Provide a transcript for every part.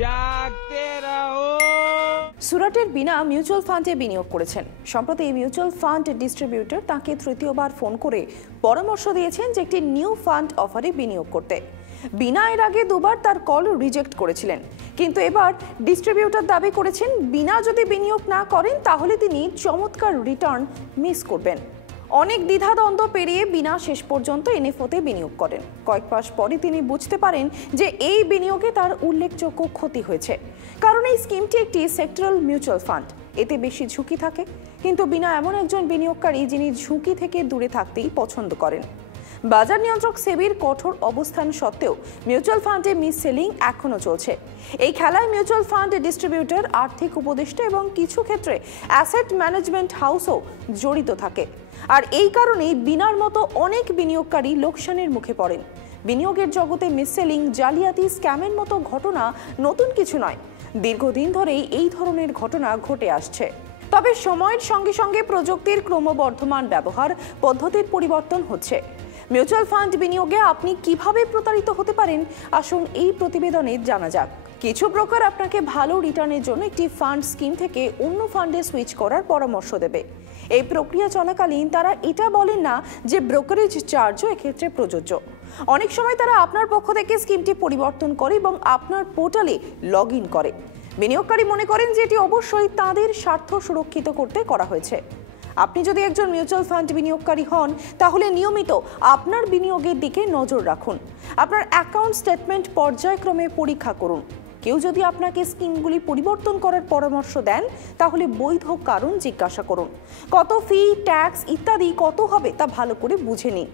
জাগতে রহো। সুরাটের বিনা মিউচুয়াল ফান্ডে বিনিয়োগ করেছেন। সম্প্রতি মিউচুয়াল ফান্ড ডিস্ট্রিবিউটর তাকে তৃতীয়বার ফোন করে পরামর্শ দিয়েছেন যে একটি নিউ ফান্ড অফারে বিনিয়োগ করতে। বিনা এর আগে দুবার তার কল রিজেক্ট করেছিলেন, কিন্তু এবার ডিস্ট্রিবিউটর দাবি করেছেন বিনা যদি বিনিয়োগ না করেন তাহলে তিনি চমৎকার রিটার্ন মিস করবেন। অনেক দ্বিধাদ্বন্দ্ব পেরিয়ে বিনা শেষ পর্যন্ত এনএফওতে বিনিয়োগ করেন। কয়েক মাস পরে তিনি বুঝতে পারেন যে এই বিনিয়োগে তার উল্লেখযোগ্য ক্ষতি হয়েছে, কারণ এই স্কিমটি একটি সেক্টরাল মিউচুয়াল ফান্ড, এতে বেশি ঝুঁকি থাকে। কিন্তু বিনা এমন একজন বিনিয়োগকারী যিনি ঝুঁকি থেকে দূরে থাকতেই পছন্দ করেন। বাজার নিয়ন্ত্রক সেবির কঠোর অবস্থান সত্ত্বেও মিউচুয়াল ফান্ডে মিস সেলিং এখনও চলছে। এই খেলায় মিউচুয়াল ফান্ড ডিস্ট্রিবিউটর, আর্থিক উপদেষ্টা এবং কিছু ক্ষেত্রে অ্যাসেট ম্যানেজমেন্ট হাউসও জড়িত থাকে। আর এই কারণেই বিনার মতো অনেক বিনিয়োগকারী লোকসানের মুখে পড়েন। বিনিয়োগের জগতে মিস সেলিং, জালিয়াতি, স্ক্যামের মতো ঘটনা নতুন কিছু নয়। দীর্ঘদিন ধরেই এই ধরনের ঘটনা ঘটে আসছে। তবে সময়ের সঙ্গে সঙ্গে প্রযুক্তির ক্রমবর্ধমান ব্যবহার, পদ্ধতির পরিবর্তন হচ্ছে। মিউচুয়াল ফান্ড বিনিয়োগে আপনি কিভাবে প্রতারিত হতে পারেন, আসুন এই প্রতিবেদনে জানা যাক। কিছু ব্রোকার আপনাকে ভালো রিটার্নের জন্য একটি ফান্ড স্কিম থেকে অন্য ফান্ডে সুইচ করার পরামর্শ দেবে। এই প্রক্রিয়া চলাকালীন তারা এটা বলেন না যে ব্রোকারেজ চার্জও এক্ষেত্রে প্রযোজ্য। অনেক সময় তারা আপনার পক্ষ থেকে স্কিমটি পরিবর্তন করে এবং আপনার পোর্টালে লগ ইন করে। বিনিয়োগকারী মনে করেন যে এটি অবশ্যই তাদের স্বার্থ সুরক্ষিত করতে করা হয়েছে। আপনি যদি একজন মিউচুয়াল ফান্ড বিনিয়োগকারী হন, তাহলে নিয়মিত আপনার বিনিয়োগের দিকে নজর রাখুন। আপনার অ্যাকাউন্ট স্টেটমেন্ট পর্যায়ক্রমে পরীক্ষা করুন। কেউ যদি আপনাকে স্কিমগুলি পরিবর্তন করার পরামর্শ দেন, তাহলে বৈধ কারণ জিজ্ঞাসা করুন। কত ফি, ট্যাক্স ইত্যাদি কত হবে তা ভালো করে বুঝে নিন।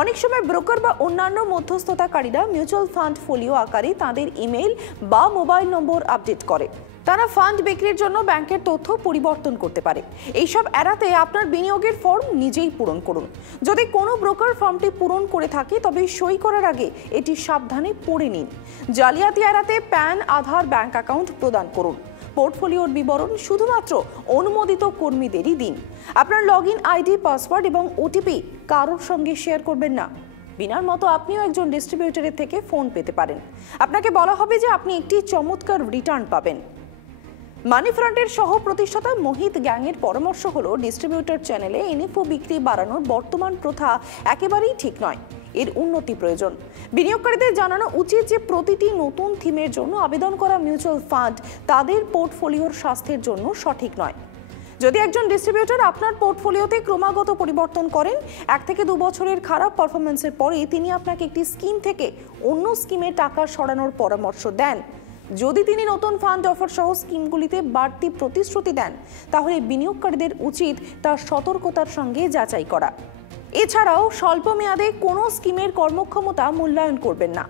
অনেক সময় ব্রোকার বা অন্যান্য মধ্যস্থতাকারীরা মিউচুয়াল ফান্ড ফোলিও আকারে তাদের ইমেইল বা মোবাইল নম্বর আপডেট করে। তারা ফান্ড বিক্রির জন্য ব্যাংকের তথ্য পরিবর্তন করতে পারে। এইসব এড়াতে আপনার বিনিয়োগের ফর্ম নিজেই পূরণ করুন। যদি কোনো ব্রোকার ফর্মটি পূরণ করে থাকে, তবে সই করার আগে এটি সাবধানে পড়ে নিন। জালিয়াতি এড়াতে প্যান, আধার, ব্যাংক অ্যাকাউন্ট প্রদান করুন। পোর্টফোলিওর বিবরণ শুধুমাত্র অনুমোদিত কর্মীদেরই দিন। আপনার লগ ইন আইডি, পাসওয়ার্ড এবং ওটিপি কারোর সঙ্গে শেয়ার করবেন না। বিনার মতো আপনিও একজন ডিস্ট্রিবিউটরের থেকে ফোন পেতে পারেন। আপনাকে বলা হবে যে আপনি একটি চমৎকার রিটার্ন পাবেন। মানি ফ্রন্টের সহ প্রতিষ্ঠাতা মোহিত গ্যাংয়ের পরামর্শ হলো, ডিস্ট্রিবিউটর চ্যানেলে এনএফও বিক্রি বাড়ানোর বর্তমান প্রথা একেবারেই ঠিক নয়। এর উন্নতি প্রয়োজন। বিনিয়োগকারীদের জানানো উচিত যে প্রতিটি নতুন থিমের জন্য আবেদন করা মিউচুয়াল ফান্ড তাদের পোর্টফোলিওর স্বাস্থ্যের জন্য সঠিক নয়। যদি একজন ডিস্ট্রিবিউটর আপনার পোর্টফোলিওতে ক্রমাগত পরিবর্তন করেন, 1 থেকে 2 বছরের খারাপ পারফরমেন্সের পরে তিনি আপনাকে একটি স্কিম থেকে অন্য স্কিমে টাকা সরানোর পরামর্শ দেন, যদি তিনি নতুন ফান্ড অফার সহ স্কিমগুলিতে বাড়তি প্রতিশ্রুতি দেন, তাহলে বিনিয়োগকারীদের উচিত তার সতর্কতার সঙ্গে যাচাই করা। এছাড়াও স্বল্প মেয়াদে কোনো স্কিমের কর্মক্ষমতা মূল্যায়ন করবেন না,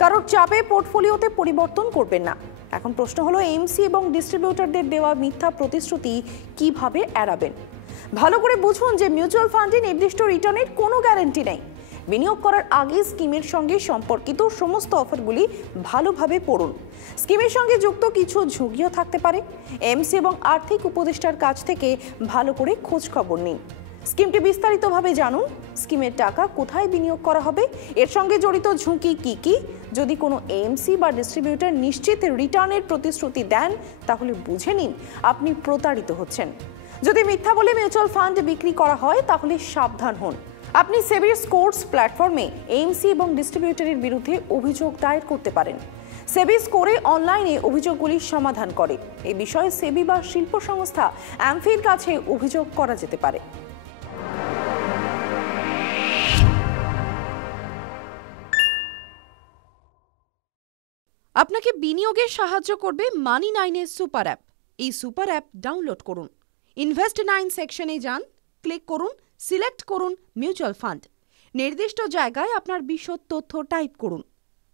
কারোর চাপে পোর্টফোলিওতে পরিবর্তন করবেন না। এখন প্রশ্ন হলো, এমসি এবং ডিস্ট্রিবিউটরদের দেওয়া মিথ্যা প্রতিশ্রুতি কিভাবে এড়াবেন? ভালো করে বুঝুন যে মিউচুয়াল ফান্ডে নির্দিষ্ট রিটার্নের কোনো গ্যারান্টি নেই। বিনিয়োগ করার আগে স্কিমের সঙ্গে সম্পর্কিত সমস্ত অফারগুলি ভালোভাবে পড়ুন। স্কিমের সঙ্গে যুক্ত কিছু ঝুঁকিও থাকতে পারে। এমসি এবং আর্থিক উপদেষ্টার কাছ থেকে ভালো করে খোঁজ খবর নিন। স্কিমটি বিস্তারিতভাবে জানুন। স্কিমের টাকা কোথায় বিনিয়োগ করা হবে, এর সঙ্গে জড়িত ঝুঁকি কি কি। যদি কোনো এমসি বা ডিস্ট্রিবিউটর নিশ্চিত রিটার্নের প্রতিশ্রুতি দেন, তাহলে বুঝে নিন আপনি প্রতারিত হচ্ছেন। যদি মিথ্যা বলে মিউচুয়াল ফান্ড বিক্রি করা হয়, তাহলে সাবধান হন। আপনি সেবির স্কোরস প্ল্যাটফর্মে এমসি এবং ডিস্ট্রিবিউটরের বিরুদ্ধে অভিযোগ দায়ের করতে পারেন। সেবি স্কোরে অনলাইনে অভিযোগগুলির সমাধান করে। এই বিষয়ে সেবি বা শিল্প সংস্থা অ্যামফির কাছে অভিযোগ করা যেতে পারে। আপনাকে বিনিয়োগে সাহায্য করবে মানি9 সুপার অ্যাপ। এই সুপার অ্যাপ ডাউনলোড করুন। ইনভেস্ট9 সেকশনে যান, ক্লিক করুন, সিলেক্ট করুন মিউচুয়াল ফান্ড। নির্দিষ্ট জায়গায় আপনার বিশদ তথ্য টাইপ করুন।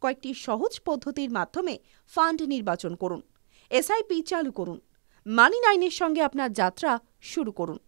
কয়েকটি সহজ পদ্ধতির মাধ্যমে ফান্ড নির্বাচন করুন। এসআইপি চালু করুন। মানি9 এর সঙ্গে আপনার যাত্রা শুরু করুন।